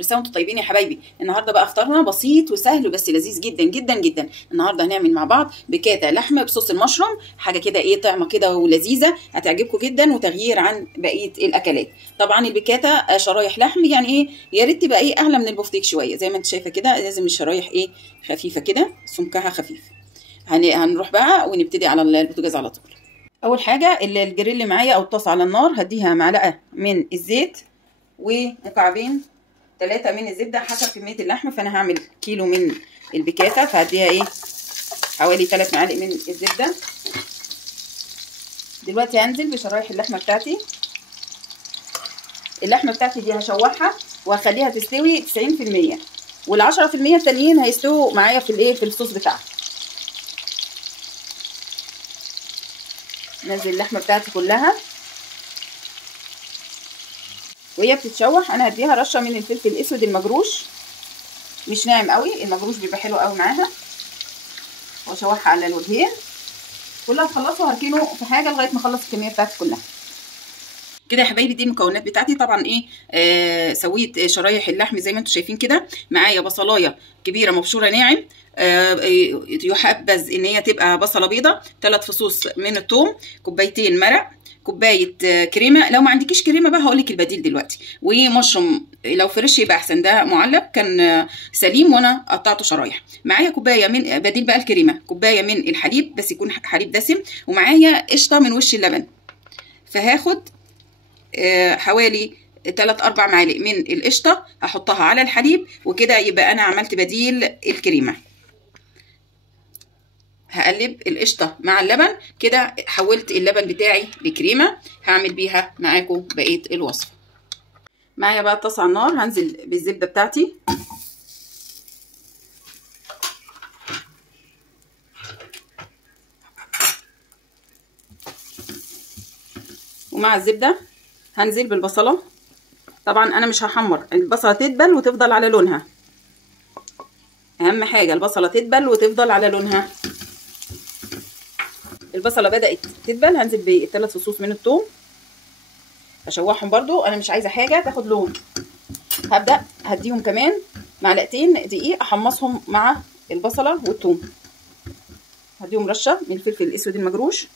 كل سنه وانتم طيبين يا حبايبي. النهارده بقى افطارنا بسيط وسهل بس لذيذ جدا جدا جدا. النهارده هنعمل مع بعض بكاتا لحمه بصوص المشروم، حاجه كده ايه طعمه كده ولذيذه، هتعجبكم جدا وتغيير عن بقيه الاكلات. طبعا البكاتا شرايح لحم، يعني ايه يا ريت تبقى ايه اعلى من البفتيك شويه، زي ما انت شايفه كده. لازم الشرايح ايه خفيفه كده، سمكها خفيف. هنروح بقى ونبتدي على البوتاجاز على طول. اول حاجه الجريل اللي معايا او الطاسه على النار، هديها معلقه من الزيت ومكعبين 3 من الزبده حسب كميه اللحمه. فانا هعمل كيلو من البكاتا، فهديها ايه حوالي 3 معالق من الزبده. دلوقتي هنزل بشرايح اللحمه بتاعتي. اللحمه بتاعتي دي هشوحها وهخليها تستوي 90%، وال10% التانيين هيستووا معايا في الايه في الصوص بتاعها. نزل اللحمه بتاعتي كلها وهي بتتشوح. انا هديها رشه من الفلفل الاسود المجروش، مش ناعم قوي، المجروش بيبقى حلو قوي معاها. واشوحها على الوجهين كلها، اخلصها وهركنه في حاجه لغايه ما اخلص الكميه بتاعتي كلها. كده يا حبايبي دي المكونات بتاعتي. طبعا ايه سويت شرايح اللحم زي ما انتم شايفين كده. معايا بصلايه كبيره مبشوره ناعم، يحبذ ان هي تبقى بصله بيضه، 3 فصوص من الثوم، كوبايتين مرق، كوبايه كريمه. لو ما عندكيش كريمه بقى هقول لك البديل دلوقتي. ومشروم لو فريش يبقى احسن، ده معلب كان سليم وانا قطعته شرايح. معايا كوبايه من بديل بقى الكريمه، كوبايه من الحليب بس يكون حليب دسم، ومعايا قشطه من وش اللبن. فهاخد حوالي 3-4 معالق من القشطه هحطها على الحليب، وكده يبقى انا عملت بديل الكريمه. هقلب القشطه مع اللبن كده، حولت اللبن بتاعي لكريمه. هعمل بيها معاكم بقيه الوصفه. معايا بقى الطاسه على النار، هنزل بالزبده بتاعتي ومع الزبده هنزل بالبصله. طبعا انا مش هحمر، البصله تدبل وتفضل على لونها، اهم حاجه البصله تدبل وتفضل على لونها. البصله بدات تدبل، هنزل ب3 فصوص من الثوم اشوحهم برضو، انا مش عايزه حاجه تاخد لون. هبدا هديهم كمان معلقتين دقيق احمصهم مع البصله والثوم. هديهم رشه من الفلفل الاسود المجروش،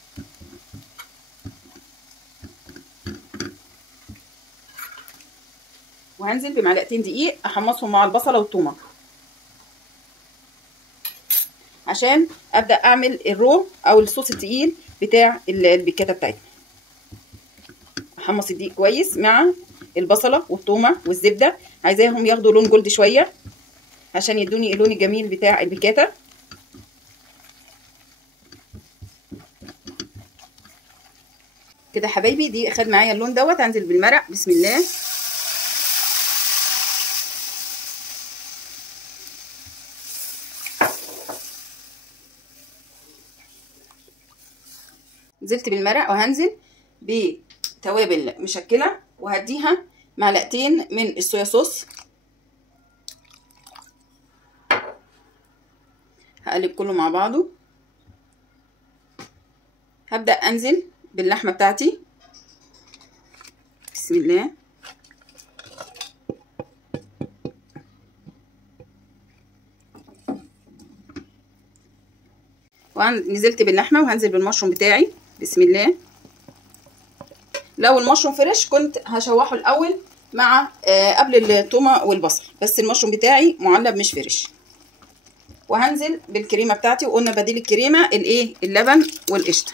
وهنزل بمعلقتين دقيق احمصهم مع البصله والثومه عشان ابدا اعمل الرو او الصوص التقيل بتاع البيكاتا بتاعتنا. احمص الدقيق كويس مع البصله والثومه والزبده، عايزاهم ياخدوا لون جولد شويه عشان يدوني اللون الجميل بتاع البيكاتا. كده حبايبي دي خد معايا اللون دوت. هنزل بالمرق بسم الله. نزلت بالمرق وهنزل بتوابل مشكله، وهديها معلقتين من الصويا صوص. هقلب كله مع بعضه. هبدا انزل باللحمه بتاعتي بسم الله. ونزلت باللحمه وهنزل بالمشروم بتاعي بسم الله. لو المشروم فريش كنت هشوحه الاول مع قبل الثومه والبصل، بس المشروم بتاعي معلب مش فريش. وهنزل بالكريمه بتاعتي، وقلنا بديل الكريمه الايه اللبن والقشطه.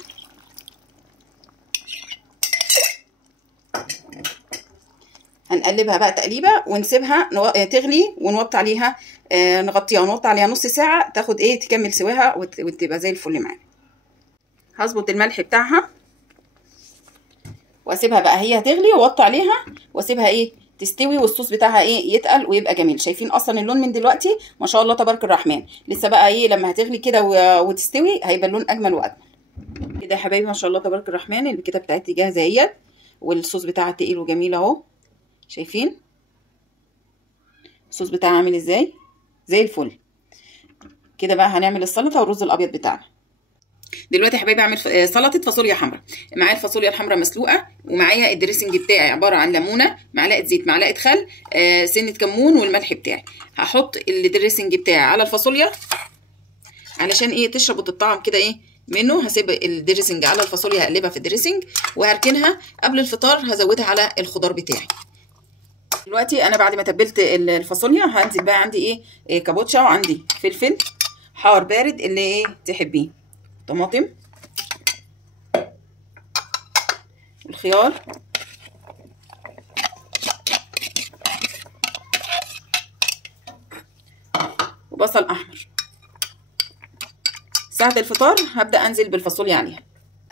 هنقلبها بقى تقليبه ونسيبها تغلي ونوطي عليها، نغطيها ونوطي عليها نص ساعه تاخد ايه تكمل سواها وتبقى زي الفل معانا. هظبط الملح بتاعها واسيبها بقى هي هتغلي، واوطي عليها واسيبها ايه تستوي، والصوص بتاعها ايه يتقل ويبقى جميل. شايفين اصلا اللون من دلوقتي ما شاء الله تبارك الرحمن. لسه بقى ايه لما هتغلي كده وتستوي هيبقى اللون اجمل واجمل. كده يا حبايبي ما شاء الله تبارك الرحمن البيكاتا بتاعتي جاهزه اهيت، والصوص بتاعها تقيل وجميل اهو. شايفين الصوص بتاعها عامل ازاي زي الفل. كده بقى هنعمل السلطه والرز الابيض بتاعنا. دلوقتي يا حبايبي اعمل سلطه فاصوليا حمراء. معايا الفاصوليا الحمراء مسلوقه، ومعايا الدريسنج بتاعي عباره عن ليمونه، معلقه زيت، معلقه خل، سنه كمون، والملح بتاعي. هحط الدريسنج بتاعي على الفاصوليا علشان ايه تشرب وتطعم كده ايه منه. هسيب الدريسنج على الفاصوليا، هقلبها في الدريسنج وهركنها قبل الفطار، هزودها على الخضار بتاعي. دلوقتي انا بعد ما تبلت الفاصوليا هنزل بقى عندي ايه كابوتشا، وعندي فلفل حار بارد اللي ايه تحبيه، طماطم، الخيار، وبصل احمر. ساعة الفطار هبدأ انزل بالفاصوليا عليها.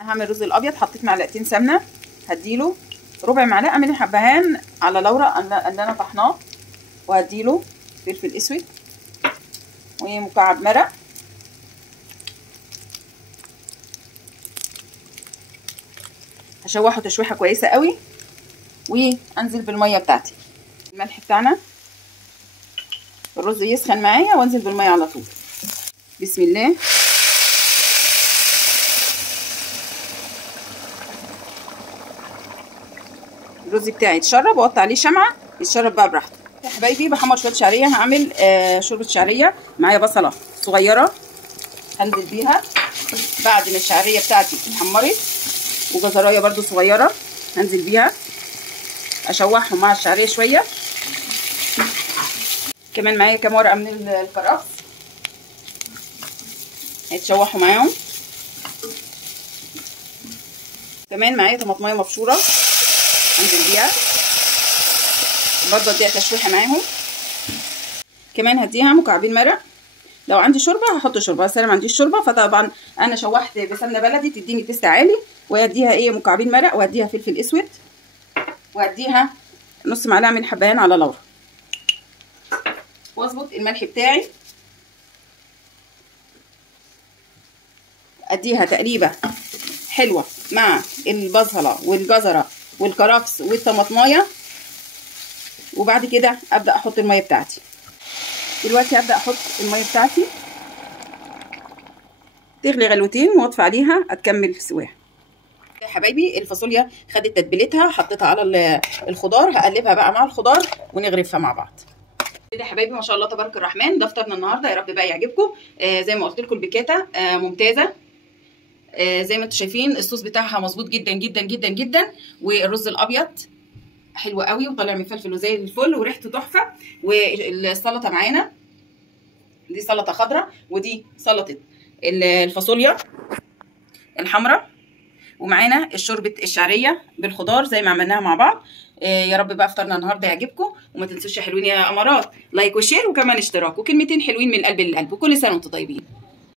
هعمل رز الابيض، حطيت معلقتين سمنة، هديله ربع معلقة من الحبهان على لورا اللي انا طحناه، وهديله فلفل اسود ومكعب مرق، هشوحه تشويحه كويسه قوي، وانزل بالميه بتاعتي. الملح بتاعنا، الرز يسخن معايا وانزل بالميه على طول. بسم الله. الرز بتاعي يتشرب واقطع عليه شمعه يتشرب بقى براحته. يا حبايبي بحمر شويه شعريه، هعمل شوربه شعريه. معايا بصله صغيره هنزل بيها بعد ما الشعريه بتاعتي اتحمرت، وجزرايه برده صغيره هنزل بيها، اشوحهم مع الشعريه شويه. كمان معايا كام ورقه من الكرفس هيتشوحوا معاهم. كمان معايا طماطمايه مبشوره هنزل بيها برضه، اديها تشويحه معاهم. كمان هديها مكعبين مرق، لو عندي شوربه هحط شوربه، بس انا ما عنديش شوربه، فطبعا انا شوحت بسمنه بلدي تديني تيست عالي. وهديها ايه مكعبين مرق، وهديها فلفل اسود، وهديها نص معلقه من الحبهان على لورا، واظبط الملح بتاعي. اديها تقليبه حلوه مع البصله والجزره والكرفس والطماطمايه، وبعد كده ابدا احط الميه بتاعتي. دلوقتي ابدا احط الميه بتاعتي تغلي غلوتين، واطفي عليها هتكمل سواها. يا حبايبي الفاصوليا خدت تتبيلتها، حطيتها على الخضار، هقلبها بقى مع الخضار ونغرفها مع بعض كده. يا حبايبي ما شاء الله تبارك الرحمن، ده فطارنا النهارده، يا رب بقى يعجبكم. زي ما قلت لكم البيكاتا ممتازه، زي ما انتم شايفين الصوص بتاعها مظبوط جدا جدا جدا جدا، والرز الابيض حلو قوي وطالع مفلفل وزي الفل وريحته تحفه. والسلطه معانا دي سلطه خضراء، ودي سلطه الفاصوليا الحمراء، ومعانا الشوربه الشعريه بالخضار زي ما عملناها مع بعض. يا رب بقى فطارنا النهارده يعجبكم، وما تنسوش يا حلوين يا امارات لايك وشير، وكمان اشتراك، وكلمتين حلوين من القلب للقلب، وكل سنه وانتم طيبين.